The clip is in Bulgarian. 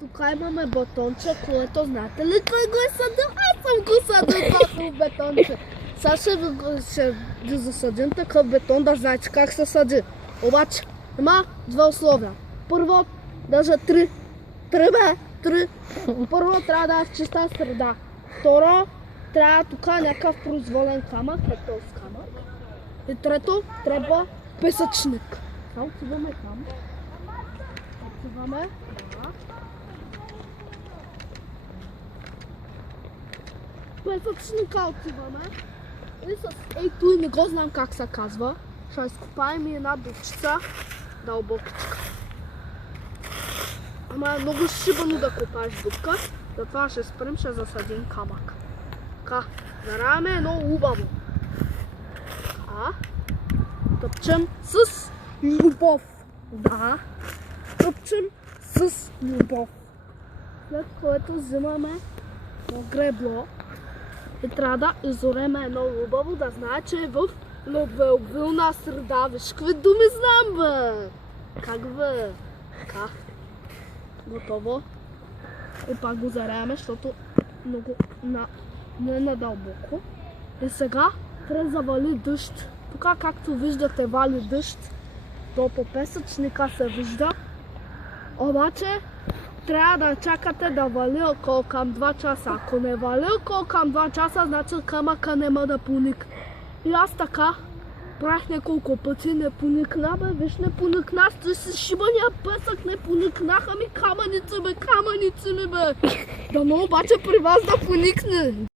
тук имаме батонче, което знаете ли кой го е съдил? Аз съм го съдил това бетонче. Сега ще ви засъдим такъв бетон, да знаете как се съди. Обаче има две условия. Първо, даже три. Първо трябва да е в чиста среда. Второ, трябва тук някакъв произволен камък, този камък. И трето, трябва песъчник. Сега отиваме там. Отиваме. Да. Песъчника отиваме. И с ето и не го знам как се казва. Ще изкопаем и една дупчица дълбокичка. Ама е много шибано да копаеш дупка. Затова ще спрем, ще засадим камък. Така, заравяме едно убаво. Така. Тъпчем с любов. Да. Тъпчем с любов. След което взимаме едно гребло и трябва да изореме едно любаво, да знае, че е в любвеобилна среда. Виж какви думи знам, бе! Как, бе? Така. Готово. И пак го заряваме, защото много не е надълбоко. И сега трябва да завали дъжд. Тук, както виждате, вали дъжд. То по песъчника се вижда. Обаче трябва да чакате да вали около към 2 часа. Ако не вали около към 2 часа, значи камъка няма да поникне. И аз така правих няколко пъти, не поникна, бе, виж, не поникна, сте си шибания песък, не поникнаха ми камъници, бе, камъници ми, бе. Дано обаче при вас да поникне.